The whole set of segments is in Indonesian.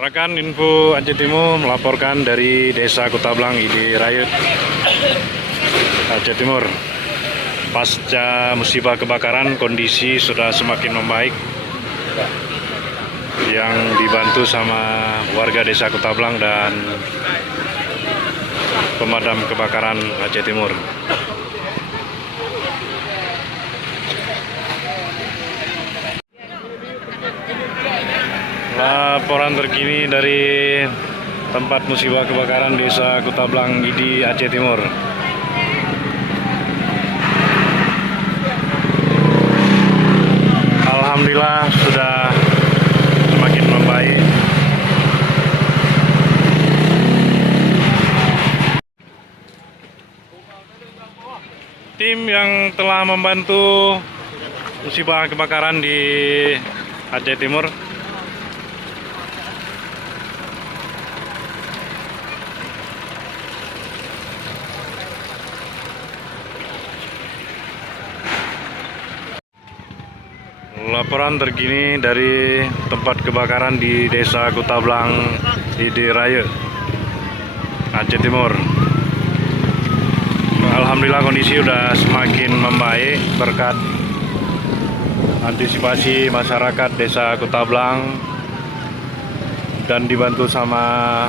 Rekan Info Aceh Timur melaporkan dari Desa Kutablang, ID Rayut, Aceh Timur. Pasca musibah kebakaran, kondisi sudah semakin membaik. Yang dibantu sama warga Desa Kutablang dan pemadam kebakaran Aceh Timur. Laporan terkini dari tempat musibah kebakaran Desa Kutablang, ID Aceh Timur. Alhamdulillah sudah semakin membaik. Tim yang telah membantu musibah kebakaran di Aceh Timur laporan terkini dari tempat kebakaran di Desa Kutablang, ID Rayut, Aceh Timur. Alhamdulillah kondisi sudah semakin membaik berkat antisipasi masyarakat Desa Kutablang dan dibantu sama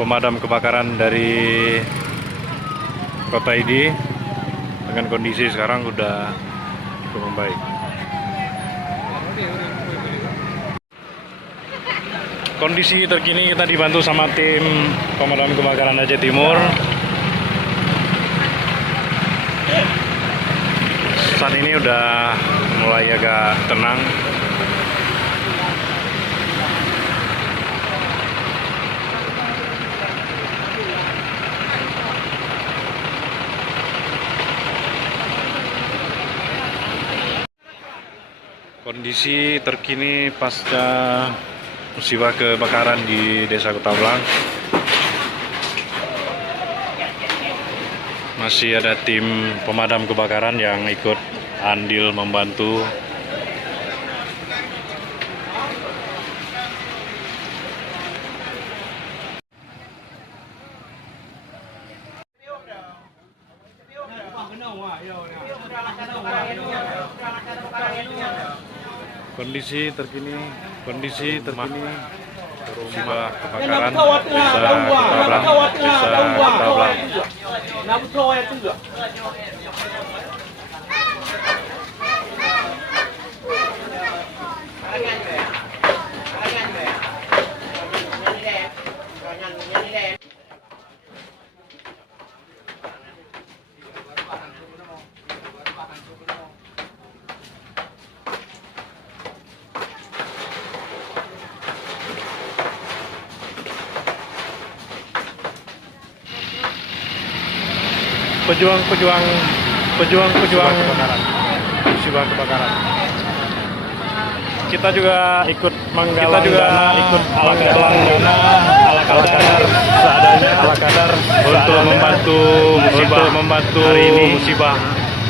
pemadam kebakaran dari Kota ID. Dengan kondisi sekarang sudah cukup membaik. Kondisi terkini kita dibantu sama tim pemadam kebakaran Aceh Timur. Saat ini udah mulai agak tenang. Kondisi terkini pasca musibah kebakaran di Desa Kutablang, masih ada tim pemadam kebakaran yang ikut andil membantu. Kondisi terkini musibah kebakaran Desa Kutablang. Pejuang musibah kebakaran. Kita juga ikut menggalang dana ala kadar seadanya untuk membantu musibah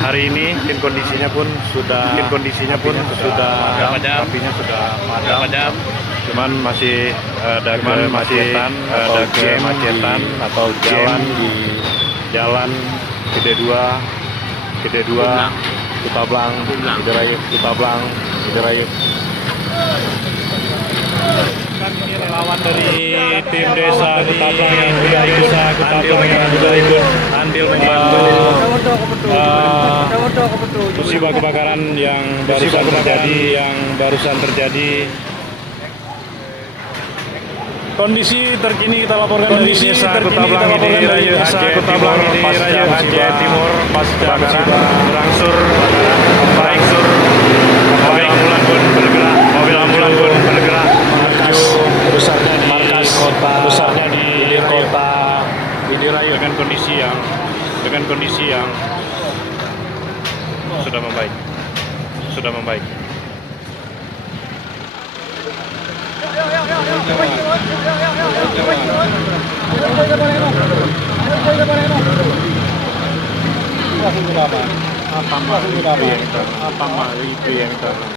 hari ini. Mungkin kondisinya pun sudah apinya sudah padam. Cuman masih ada kemacetan atau jalan di Jalan Gede 2 Kutablang, Kutablang, Rayut. Relawan dari tim Desa Kutablang yang sudah ikut andil membantu musibah kebakaran yang barusan terjadi. Kondisi terkini kita laporkan dari Desa Kutablang, ID Rayut, Aceh Timur. Pasca musibah berangsur baik, mobil ambulan pun bergerak markas besarnya di kota ID Rayut dengan kondisi yang sudah membaik. Apa mah itu yang